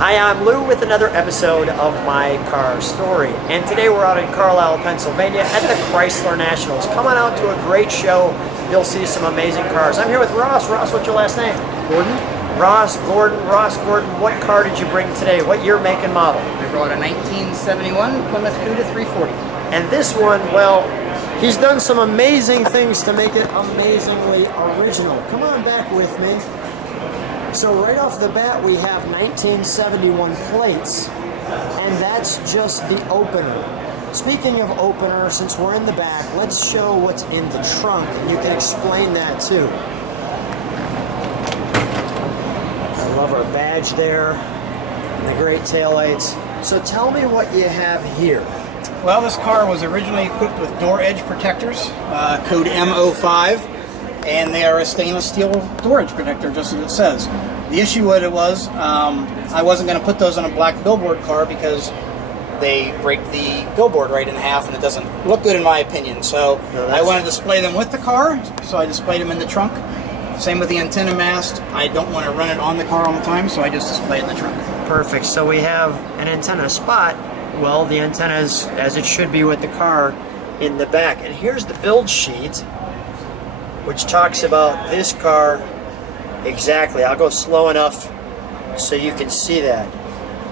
Hi, I'm Lou with another episode of My Car Story. And today we're out in Carlisle, Pennsylvania at the Chrysler Nationals. Come on out to a great show. You'll see some amazing cars. I'm here with Ross. Ross, what's your last name? Gordon? Ross Gordon. What car did you bring today? What year, make, and model? I brought a 1971 Plymouth Cuda 340. And this one, well, he's done some amazing things to make it amazingly original. Come on back with me. So right off the bat, we have 1971 plates, and that's just the opener. Speaking of opener, since we're in the back, let's show what's in the trunk, and you can explain that too. I love our badge there, and the great taillights. So tell me what you have here. Well, this car was originally equipped with door edge protectors, code M05, and they are a stainless steel door edge protector, just as it says. The issue with it was, I wasn't going to put those on a black billboard car because they break the billboard right in half and it doesn't look good in my opinion. So I wanted to display them with the car, so I displayed them in the trunk. Same with the antenna mast. I don't want to run it on the car all the time, so I just display it in the trunk. Perfect. So we have an antenna spot. Well, the antenna is as it should be with the car in the back. And here's the build sheet, which talks about this car exactly. I'll go slow enough so you can see that.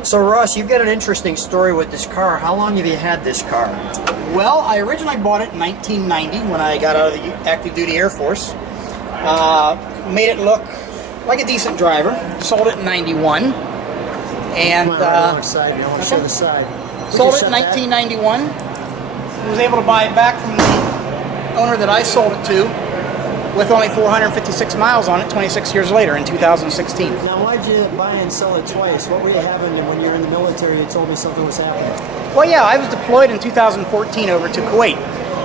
So Ross, you've got an interesting story with this car. How long have you had this car? Well, I originally bought it in 1990 when I got out of the active duty Air Force. Made it look like a decent driver. Sold it in 91. And side. I want to show the side. Sold it in 1991. Was able to buy it back from the owner that I sold it to with only 456 miles on it 26 years later in 2016. Now, why'd you buy and sell it twice? What were you having when you were in the military? You told me something was happening. Well, yeah, I was deployed in 2014 over to Kuwait,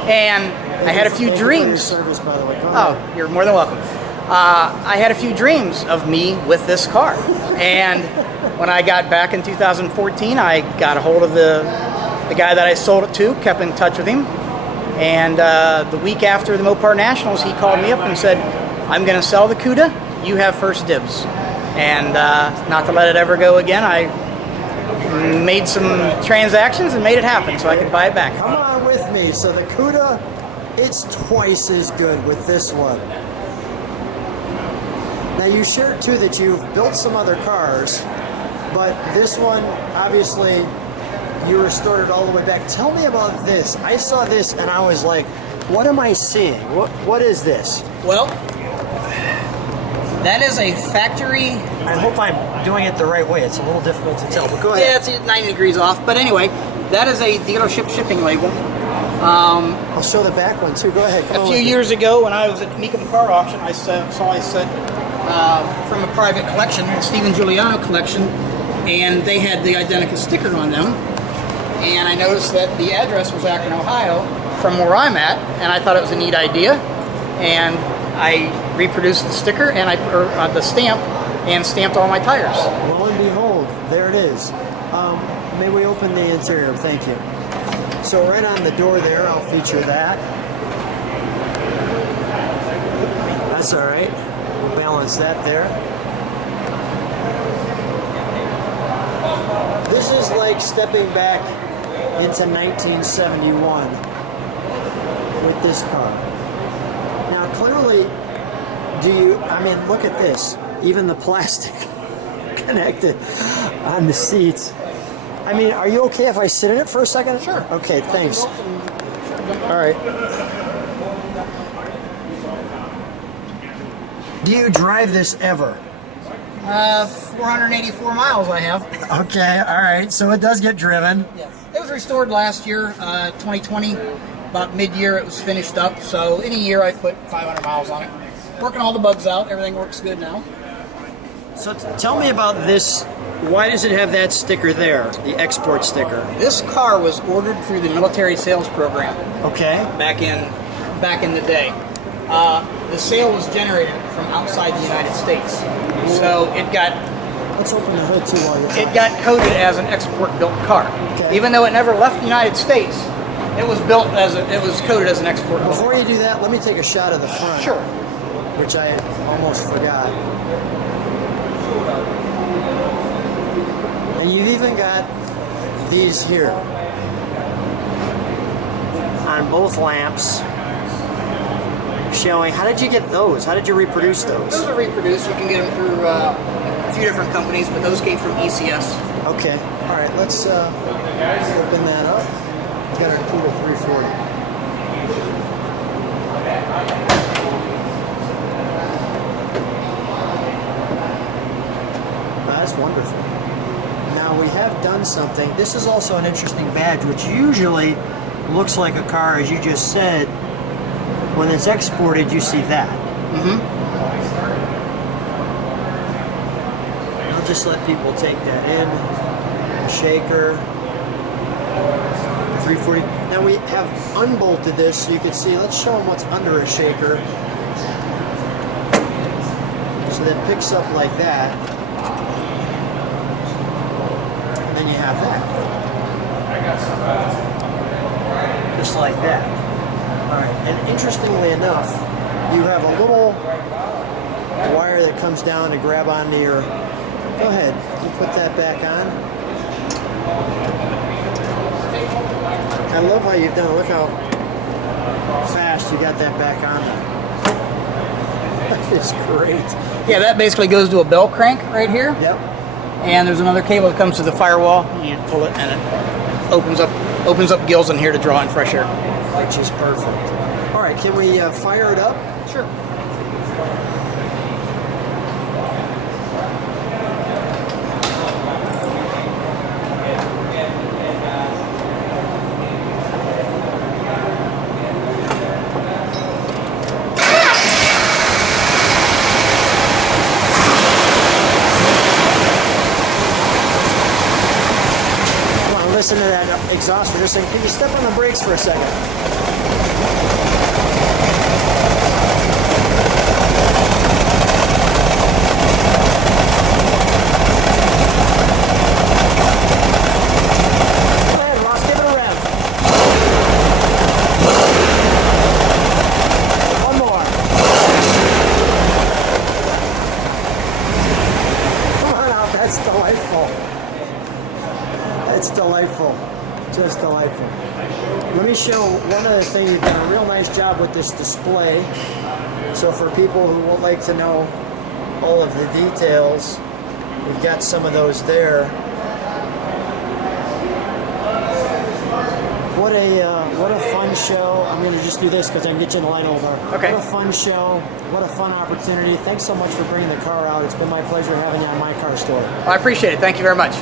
and I had a few dreams. Service, by the way. Oh, you're more than welcome. I had a few dreams of me with this car, and when I got back in 2014, I got a hold of the guy that I sold it to, kept in touch with him. And the week after the Mopar Nationals, he called me up and said, I'm going to sell the Cuda, you have first dibs. And not to let it ever go again, I made some transactions and made it happen so I could buy it back. Come on with me. So the Cuda, it's twice as good with this one. Now you shared too that you've built some other cars, but this one, obviously, you restored it all the way back. Tell me about this. I saw this and I was like, what am I seeing? What is this? Well, that is a factory. I hope I'm doing it the right way. It's a little difficult to tell, but go ahead. Yeah, it's 90 degrees off. But anyway, that is a dealership shipping label. I'll show the back one too. Go ahead. A few years ago when I was at Mecum Car Auction, I saw a set from a private collection, a Stephen Giuliano collection, and they had the identical sticker on them. And I noticed that the address was Akron, Ohio, from where I'm at, and I thought it was a neat idea. And I reproduced the sticker and the stamp, and stamped all my tires. Lo and behold, there it is. May we open the interior? Thank you. So right on the door there, I'll feature that. That's all right. We'll balance that there. This is like stepping back into 1971 with this car. Now clearly, look at this. Even the plastic connected on the seats. I mean, are you okay if I sit in it for a second? Sure. Okay, thanks. All right. Do you drive this ever? 484 miles I have. Okay, all right. So it does get driven. Yes. It was restored last year, 2020. About mid-year it was finished up. So in a year I put 500 miles on it. Working all the bugs out. Everything works good now. So tell me about this. Why does it have that sticker there, the export sticker? This car was ordered through the military sales program. Okay. Back in the day. The sale was generated from outside the United States. So it got... Let's open the hood too while you're talking. It got coded as an export-built car. Okay. Even though it never left the United States, it was coded as an export-built car. Before you do that, let me take a shot of the front. Sure. Which I almost forgot. And you've even got these here on both lamps showing. How did you get those? How did you reproduce those? Those are reproduced. You can get them through a few different companies, but those came from ECS. Okay. All right. Let's open that up. We got our Cuda 340. That's wonderful. Now we have done something. This is also an interesting badge, which usually looks like a car, as you just said. When it's exported, you see that. I'll just let people take that in. A shaker. 340. Now we have unbolted this, so you can see. Let's show them what's under a shaker. So that picks up like that. And then you have that. Just like that. Alright, and interestingly enough, you have a little wire that comes down to grab onto your... Go ahead, you put that back on. I love how you've done it. Look how fast you got that back on there. That is great. Yeah, that basically goes to a bell crank right here. Yep. And there's another cable that comes to the firewall. You pull it and it opens up gills in here to draw in fresh air. Which is perfect. All right, can we fire it up? Sure. Listen to that exhaust. Just saying, can you step on the brakes for a second? Go ahead, Ross, give it a rev. One more. Come on out, that's delightful. It's delightful, just delightful. Let me show one other thing. You've done a real nice job with this display. So for people who would like to know all of the details, we've got some of those there. What a fun show. I'm going to just do this because I can get you in the light over. Okay. What a fun show. What a fun opportunity. Thanks so much for bringing the car out. It's been my pleasure having you on my car store. Well, I appreciate it. Thank you very much.